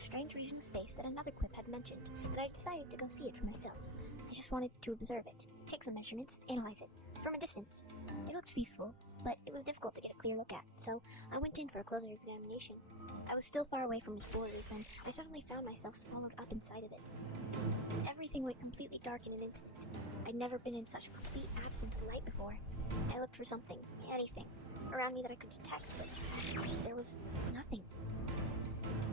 a strange region of space that another Quip had mentioned, but I decided to go see it for myself. I just wanted to observe it, take some measurements, analyze it, from a distance. It looked peaceful, but it was difficult to get a clear look at, so I went in for a closer examination. I was still far away from its borders when I suddenly found myself swallowed up inside of it. Everything went completely dark in an instant. I'd never been in such complete absence of light before. I looked for something, anything, around me that I could detect, but there was nothing.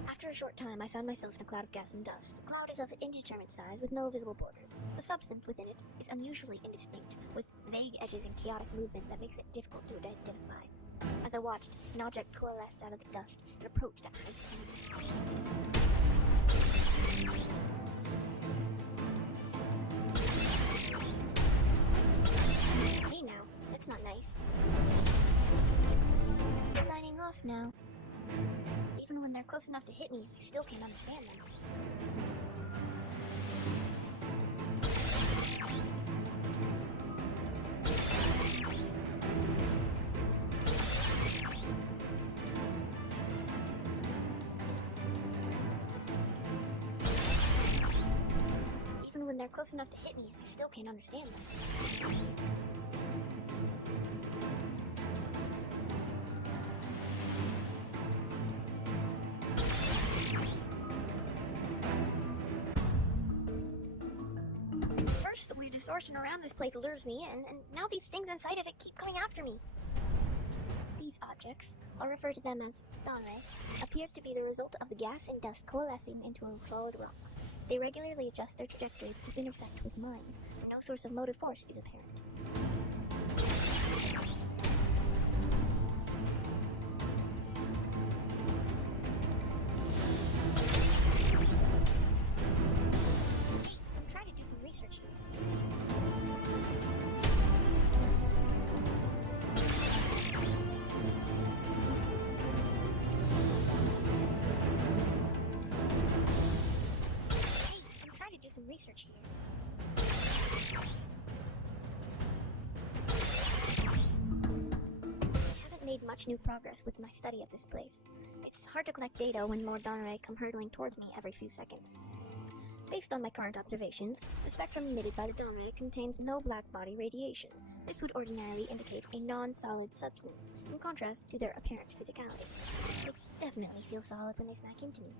After a short time, I found myself in a cloud of gas and dust. The cloud is of indeterminate size with no visible borders. The substance within it is unusually indistinct, with vague edges and chaotic movement that makes it difficult to identify. As I watched, an object coalesced out of the dust and approached at high speed. Hey now, that's not nice. Signing off now. Even when they're close enough to hit me, I still can't understand them. Even when they're close enough to hit me, I still can't understand them. First, the weird distortion around this place lures me in, and now these things inside of it keep coming after me. These objects, I'll refer to them as Donray, appear to be the result of the gas and dust coalescing into a solid rock. They regularly adjust their trajectories to intersect with mine, and no source of motive force is apparent. I'm trying to do some research here. Research here. I haven't made much new progress with my study of this place. It's hard to collect data when more Donray come hurtling towards me every few seconds. Based on my current observations, the spectrum emitted by the Donray contains no black body radiation. This would ordinarily indicate a non-solid substance, in contrast to their apparent physicality. They definitely feel solid when they smack into me.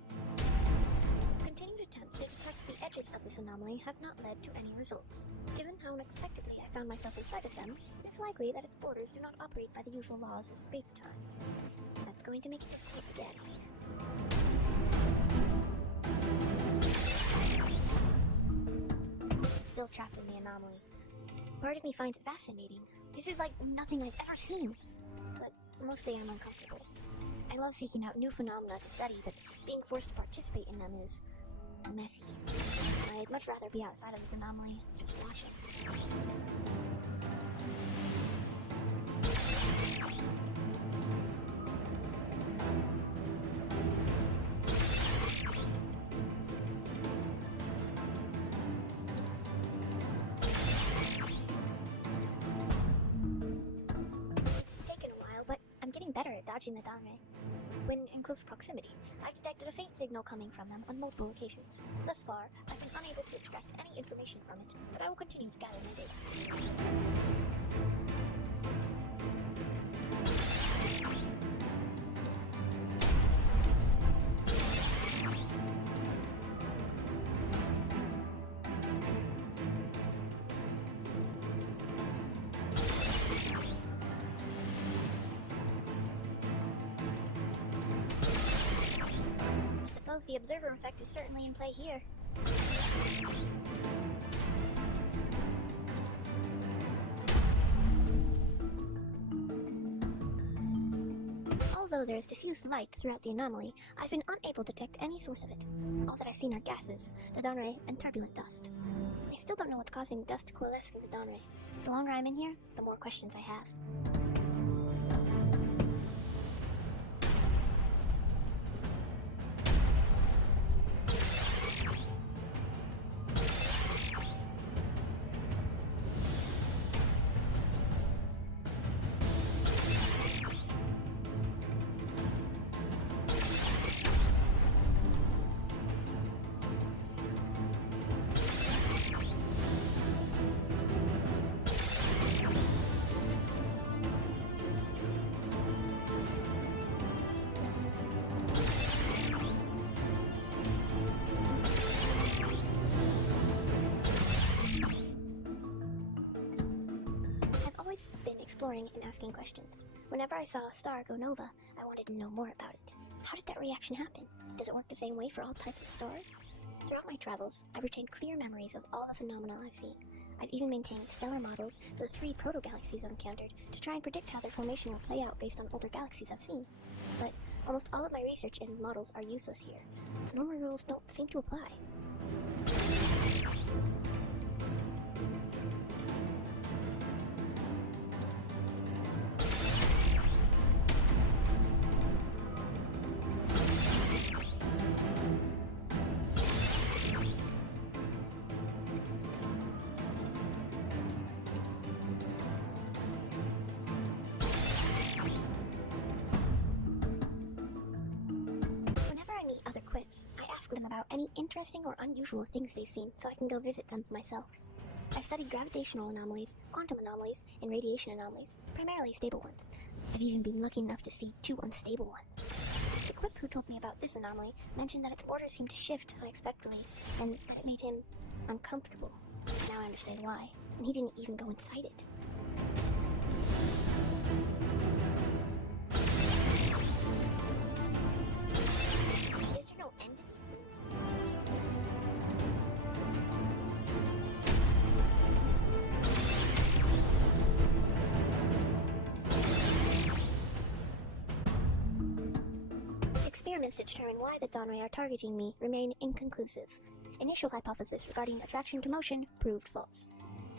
Continued attempts to detect the edges of this anomaly have not led to any results. Given how unexpectedly I found myself inside of them, it is likely that its borders do not operate by the usual laws of space-time. That's going to make it difficult to get here. I'm still trapped in the anomaly. Part of me finds it fascinating. This is like nothing I've ever seen. But mostly I'm uncomfortable. I love seeking out new phenomena to study, but being forced to participate in them is messy. I'd much rather be outside of this anomaly, just watching. It's taken a while, but I'm getting better at dodging the Donray. When in close proximity, I've detected a faint signal coming from them on multiple occasions. Thus far, I've been unable to extract any information from it, but I will continue to gather new data. The observer effect is certainly in play here. Although there is diffuse light throughout the anomaly, I've been unable to detect any source of it. All that I've seen are gases, the Donray, and turbulent dust. I still don't know what's causing the dust to coalesce in the Donray. The longer I'm in here, the more questions I have. exploring and asking questions. Whenever I saw a star go nova, I wanted to know more about it. How did that reaction happen? Does it work the same way for all types of stars? Throughout my travels, I've retained clear memories of all the phenomena I've seen. I've even maintained stellar models for the 3 proto-galaxies I've encountered to try and predict how their formation will play out based on older galaxies I've seen. But almost all of my research and models are useless here. The normal rules don't seem to apply. Whenever I meet other Quips, I ask them about any interesting or unusual things they've seen so I can go visit them myself. I studied gravitational anomalies, quantum anomalies, and radiation anomalies, primarily stable ones. I've even been lucky enough to see 2 unstable ones. The Quip who told me about this anomaly mentioned that its orbit seemed to shift unexpectedly, and that it made him uncomfortable. Now I understand why, and he didn't even go inside it. Is there no end to this thing? Experiments to determine why the Donrai are targeting me remain inconclusive. Initial hypothesis regarding attraction to motion proved false.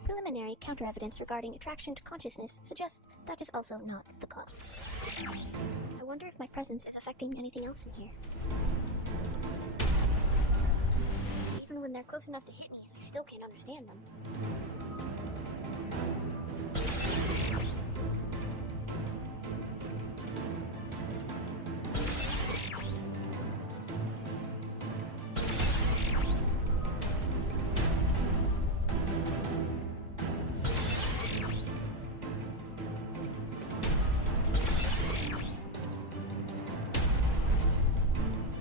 Preliminary counter-evidence regarding attraction to consciousness suggests that is also not the cause. I wonder if my presence is affecting anything else in here. Even when they're close enough to hit me, I still can't understand them.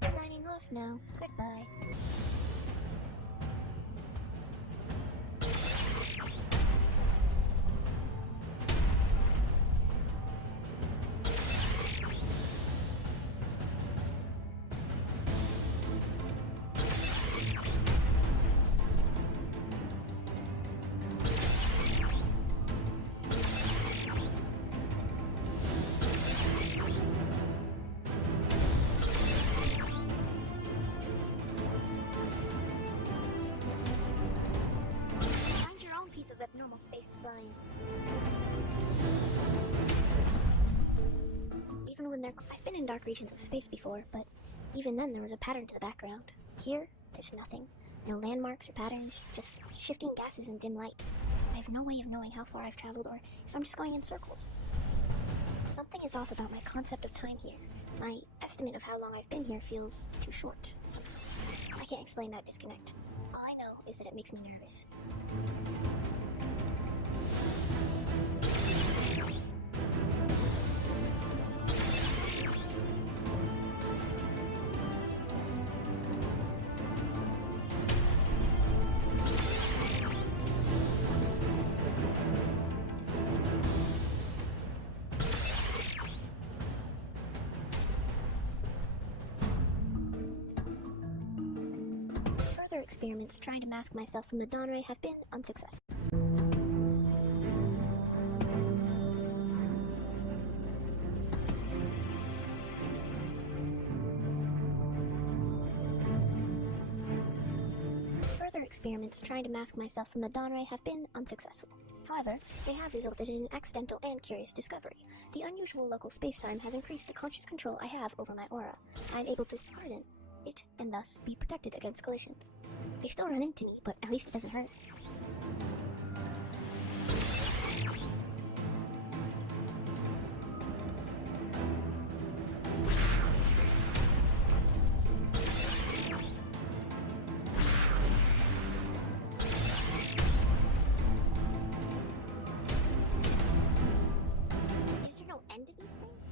Signing off now. Goodbye. Find your own piece of abnormal space design. Even when I've been in dark regions of space before, but even then there was a pattern to the background. Here, there's nothing. No landmarks or patterns, just shifting gases and dim light. I have no way of knowing how far I've traveled or if I'm just going in circles. Something is off about my concept of time here. My estimate of how long I've been here feels too short, somehow. I can't explain that disconnect. All I know is that it makes me nervous. Further experiments trying to mask myself from the Donrai have been unsuccessful. Further experiments trying to mask myself from the Donrai have been unsuccessful. However, they have resulted in an accidental and curious discovery. The unusual local spacetime has increased the conscious control I have over my aura. I am able to harden it and thus be protected against collisions. They still run into me, but at least it doesn't hurt. Is there no end to these things?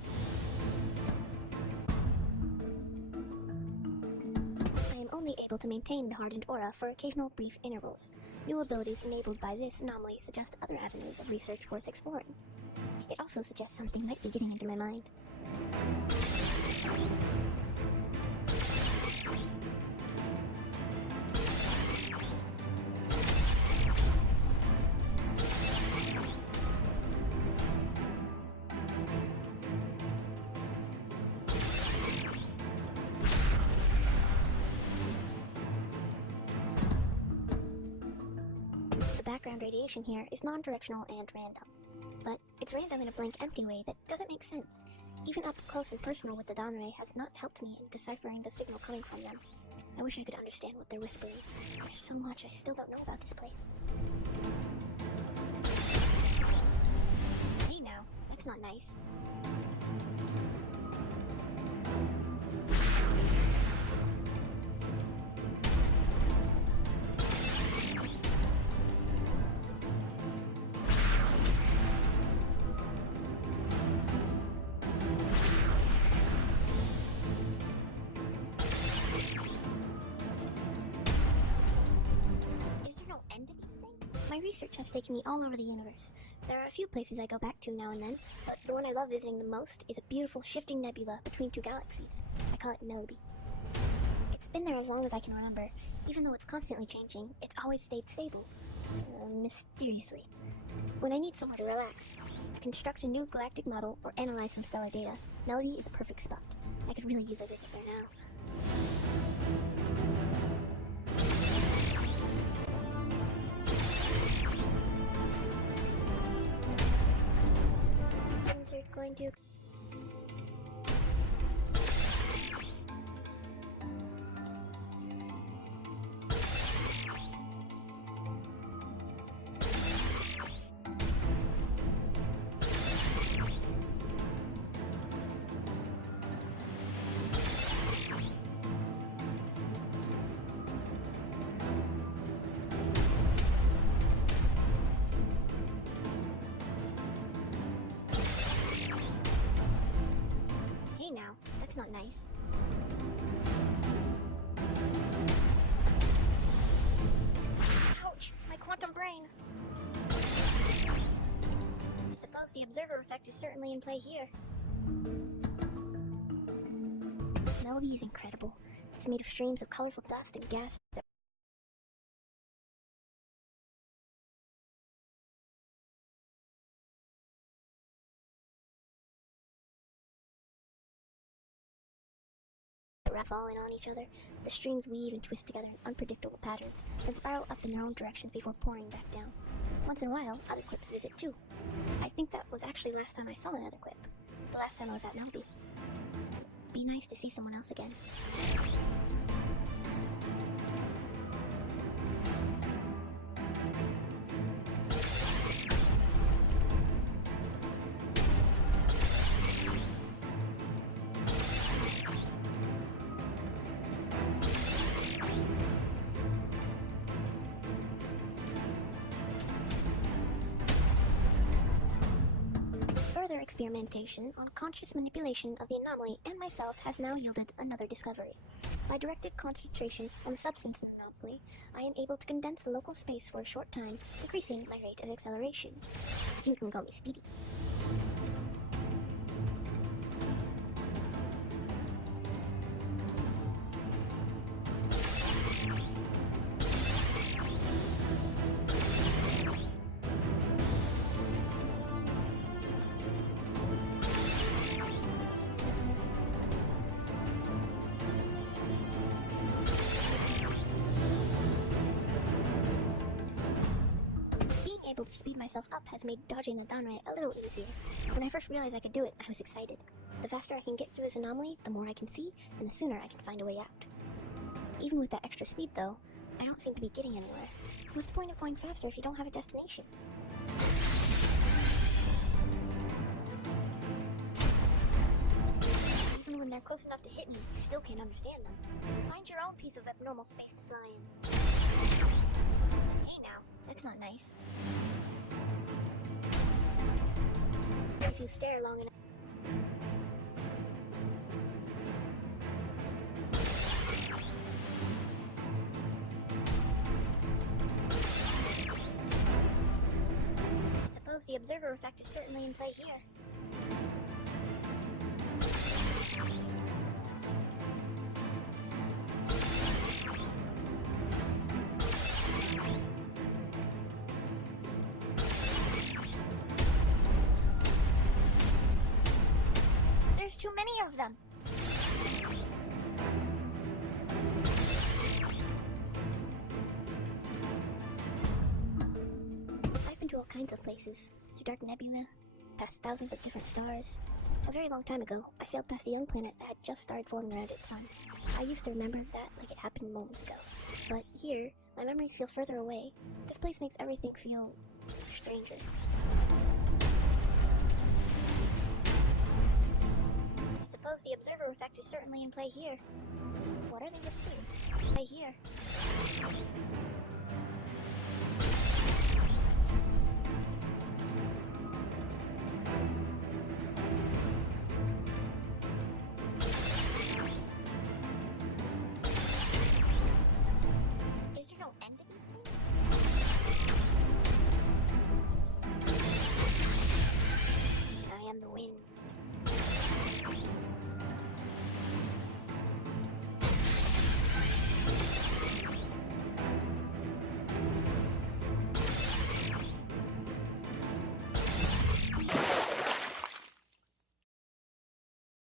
I am only able to maintain the hardened aura for occasional brief intervals. New abilities enabled by this anomaly suggest other avenues of research worth exploring. It also suggests something might be getting into my mind. The background radiation here is non-directional and random. But it's random in a blank empty way that doesn't make sense. Even up close and personal with the Dawn Ray has not helped me in deciphering the signal coming from them. I wish I could understand what they're whispering. There's so much I still don't know about this place. Hey now, that's not nice. My research has taken me all over the universe. There are a few places I go back to now and then, but the one I love visiting the most is a beautiful shifting nebula between two galaxies. I call it Melody. It's been there as long as I can remember. Even though it's constantly changing, it's always stayed stable. Mysteriously. When I need somewhere to relax, construct a new galactic model, or analyze some stellar data, Melody is a perfect spot. I could really use a visit there now. Going to now. That's not nice. Ouch! My quantum brain! I suppose the observer effect is certainly in play here. Melody is incredible. It's made of streams of colorful dust and gas that falling on each other. The streams weave and twist together in unpredictable patterns, then spiral up in their own directions before pouring back down. Once in a while, other Quips visit too. I think that was actually the last time I saw another Quip. The last time I was at Melody. Be nice to see someone else again. Further experimentation on conscious manipulation of the anomaly and myself has now yielded another discovery. By directed concentration on the substance in the anomaly, I am able to condense the local space for a short time, increasing my rate of acceleration. You can call me Speedy. Able to speed myself up has made dodging the Dawn Ray a little easier. When I first realized I could do it, I was excited. The faster I can get through this anomaly, the more I can see, and the sooner I can find a way out. Even with that extra speed though, I don't seem to be getting anywhere. What's the point of going faster if you don't have a destination? Even when they're close enough to hit me, you still can't understand them. Find your own piece of abnormal space to fly in. Hey now, that's not nice. If you stare long enough... Suppose the the observer effect is certainly in play here. There's too many of them! I've been to all kinds of places, to dark nebula, past thousands of different stars. A very long time ago, I sailed past a young planet that had just started forming around its sun. I used to remember that like it happened moments ago. But here, my memories feel further away. This place makes everything feel stranger. I suppose the observer effect is certainly in play here. What are they just doing? Play here.